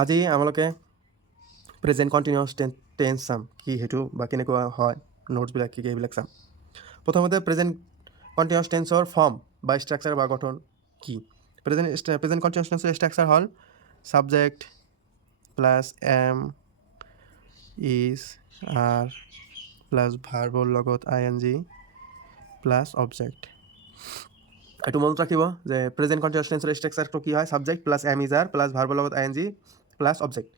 আজি আমালোকে present continuous tense চাম কি সেইটো বা কেনেকুৱা হয় নোটছবিলাক কি সেইবিলাক চাম। প্ৰথমতে প্ৰেজেণ্ট কণ্টিনিউৱাছ টেন্সৰ ফৰ্ম বা ষ্ট্ৰাকচাৰ বা গঠন কি। প্ৰেজেণ্ট কণ্টিনিউৱাছ টেন্সৰ ষ্ট্ৰাকচাৰ হ'ল subject plus am is are plus ভাৰ্বৰ লগত ING প্লাছ অবজেক্ট। এইটো মনত ৰাখিব যে প্ৰেজেণ্ট কণ্টিনিউৱাছ টেন্সৰ ষ্ট্ৰাকচাৰটো কি হয়, subject plus am is are plus ভাৰ্বৰ লগত ING প্লাছ অবজেক্ট।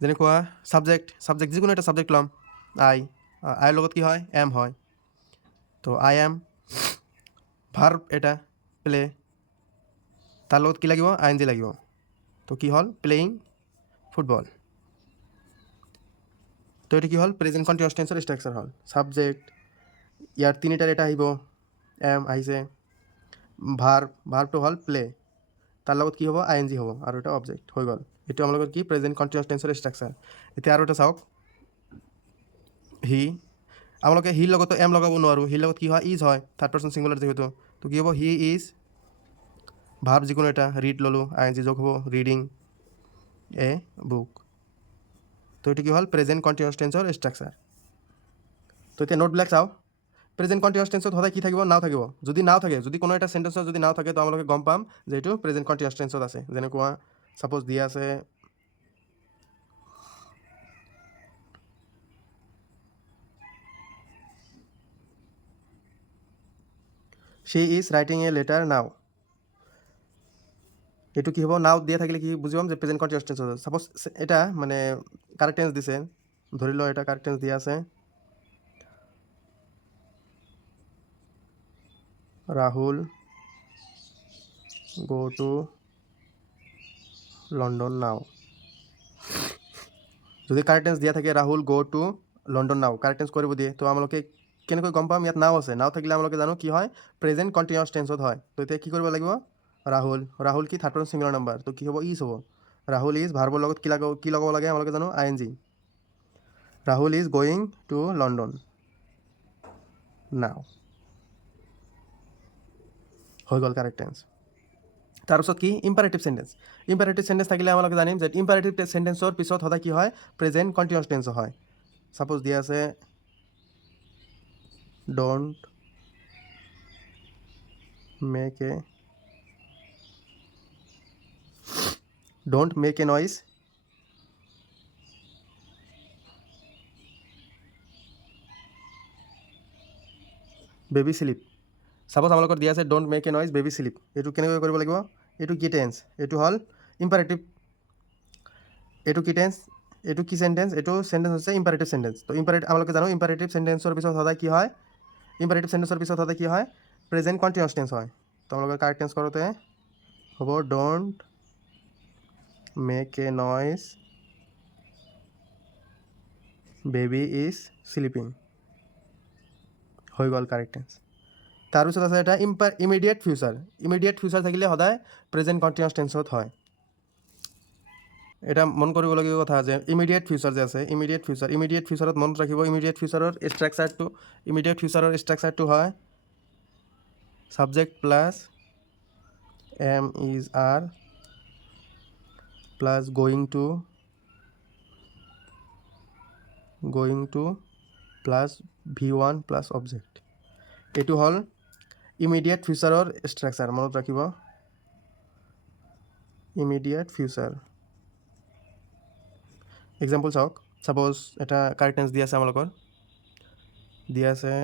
যেনেকুৱা ছাবজেক্ট যিকোনো এটা ছাবজেক্ট ল'ম, আইৰ লগত কি হয়, এম হয়, তো আই এম। ভাৰ্ব এটা প্লে, তাৰ লগত কি লাগিব, ING লাগিব, তো কি হ'ল প্লেয়িং ফুটবল। তো এইটো কি হ'ল প্ৰেজেণ্ট কণ্টিনিউৱাছ টেন্সৰ ষ্ট্ৰাকচাৰ হ'ল ছাবজেক্ট, ইয়াৰ তিনিটাৰ এটা আহিব, এম আহিছে, ভাৰ্বটো হ'ল প্লে, তাৰ লগত কি হ'ব ING হ'ব, আৰু এটা অবজেক্ট হৈ গ'ল। এইটো আপোনালোকৰ কি প্ৰেজেণ্ট কণ্টিনিউৱাছ টেন্সৰ ষ্ট্ৰাকচাৰ। এতিয়া আৰু এটা চাওক, হি, আপোনালোকে হিৰ লগতো এম লগাব নোৱাৰোঁ, হিৰ লগত কি হয় ইজ হয়, থাৰ্ড পাৰ্চন ছিংগুলাৰ যিহেতু, তো কি হ'ব হি ইজ, ভাৰ্ব যিকোনো এটা, ৰিড ল'লোঁ, ING যোগ হ'ব, ৰিডিং এ বুক। তো এইটো কি হ'ল প্ৰেজেণ্ট কণ্টিনিউৱাছ টেন্সৰ ষ্ট্ৰাকচাৰ। তো এতিয়া নোটবিলাক চাওঁ। প্ৰেজেণ্ট কণ্টিনিউৱাছ টেন্সত সদায় কি থাকিব, নাও থাকিব। যদি নাও থাকে, যদি কোনো এটা চেণ্টেন্সত যদি নাও থাকে, তো আপোনালোকে গম পাম যে এইটো প্ৰেজেণ্ট কণ্টিনিউৱাছ টেন্সত আছে। যেনেকুৱা ছাপ'জ দিয়া আছে শ্বি ইজ ৰাইটিং এ লেটাৰ নাও, এইটো কি হ'ব, নাও দিয়া থাকিলে কি বুজি পাম যে প্ৰেজেণ্ট কণ্টিনিউৱাছ টেন্সত আছে। ছাপ'জ এটা মানে কাৰেক্ট টেন্স দিছে, ধৰি লওঁ এটা কাৰেক্ট টেন্স দিয়া আছে, ৰাহুল গো টু লণ্ডন নাও। যদি কাৰেক্ট টেন্স দিয়া থাকে ৰাহুল গো টু লণ্ডন নাও, কাৰেক্ট টেন্স কৰিব দিয়ে, তো আমালোকে কেনেকৈ গম পাম ইয়াত নাও আছে। নাও থাকিলে আমালোকে জানো কি হয় প্ৰেজেণ্ট কণ্টিনিউৱাছ টেন্সত হয়। তো এতিয়া কি কৰিব লাগিব, ৰাহুল কি থাৰ্ড পাৰ্চন ছিংগুলাৰ নাম্বাৰ, তো কি হ'ব ইজ হ'ব। ৰাহুল ইজ ভাৰ্বৰ লগত কি লগাব লাগে আমালোকে জানো ING। Rahul is going two London নাও, হৈ গ'ল কাৰেক্ট টেন্স। তাৰপিছত কি ইম্পাৰেটিভ চেণ্টেন্স থাকিলে আমালোকে জানিম যে ইম্পাৰেটিভ চেণ্টেন্সৰ পিছত সদায় কি হয় প্ৰেজেণ্ট কণ্টিনিউৱাছ টেন্স হয়। ছাপ'জ দিয়া আছে don't make a noise baby slip. Suppose আপোনালোকৰ দিয়া আছে don't make a noise baby slip, এইটো কেনেকৈ কৰিব লাগিব, এইটো কি টেন্স, এইটো হ'ল ইম্পাৰেটিভ, এইটো কি টেন্স, এইটো কি চেণ্টেন্স, এইটো চেণ্টেন্স হৈছে ইম্পাৰেটিভ চেণ্টেন্স। তো আপোনালোকে জানো ইম্পাৰেটিভ চেণ্টেন্সৰ পিছত সদায় কি হয়, প্ৰেজেণ্ট কণ্টিনিউৱাছ টেন্স হয়। তো আপোনালোকে কাৰেক্ট টেন্স কৰোঁতে হ'ব don't make a noise baby is sleeping, হৈ গ'ল কাৰেক্ট টেন্স। তাৰপিছত আছে এটা ইমিডিয়েট ফিউচাৰ থাকিলে সদায় প্ৰেজেণ্ট কণ্টিনিউৱাছ টেন্সত হয়। এটা মন কৰিবলগীয়া কথা যে ইমিডিয়েট ফিউচাৰ যে আছে, ইমিডিয়েট ফিউচাৰত মনত ৰাখিব, ইমিডিয়েট ফিউচাৰৰ ষ্ট্ৰাকচাৰটো হয় subject plus am is are plus going to plus V1 plus object. এইটো হ'ল ইমিডিয়েট ফিউচাৰৰ ষ্ট্ৰাকচাৰ, মনত ৰাখিব ইমিডিয়েট ফিউচাৰ। এক্সাম্পল চাওক, ছাপ'জ এটা কাৰেক্ট টেন্স দিয়া আছে আমালোকৰ, দিয়া আছে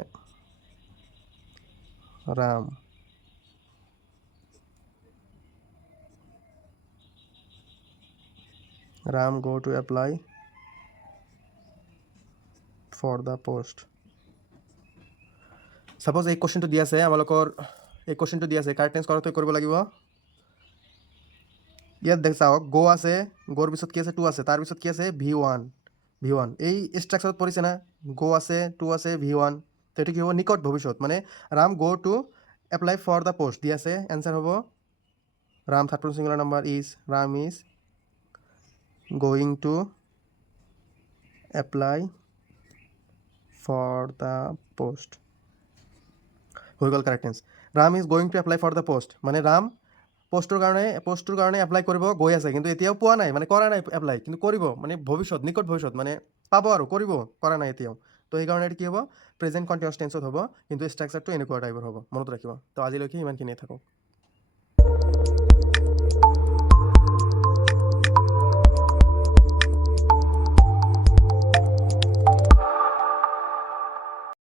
Ram go to apply for the post. Suppose এই কুৱেশ্যনটো দিয়া আছে আমালোকৰ, কাৰেক্ট টেন্স কৰাটো কৰিব লাগিব। ইয়াত চাওক গো আছে, গোৰ পিছত কি আছে টু আছে, তাৰপিছত কি আছে V1, এই ষ্ট্ৰাকচাৰত পৰিছে না, গো আছে টু আছে V1, তো এইটো কি হ'ব নিকট ভৱিষ্যত, মানে Ram go to apply for the post দি আছে, এনচাৰ হ'ব Ram third person singular number is, Ram is going to apply for the post, হৈ গ'ল correct tense. Ram is going to apply for the post মানে ৰাম পোষ্টটোৰ কাৰণে এপ্লাই কৰিব গৈ আছে কিন্তু এতিয়াও পোৱা নাই মানে কৰা নাই এপ্লাই কিন্তু কৰিব মানে ভৱিষ্যত নিকট ভৱিষ্যত মানে পাব আৰু কৰিব কৰা নাই এতিয়াও তো সেইকাৰণে এইটো কি হ'ব প্ৰেজেণ্ট কণ্টিনিউৱাছ টেন্সত হ'ব কিন্তু ষ্ট্ৰাকচাৰটো এনেকুৱা টাইপৰ হ'ব মনত ৰাখিব তো আজিলৈকে ইমানখিনিয়ে থাকক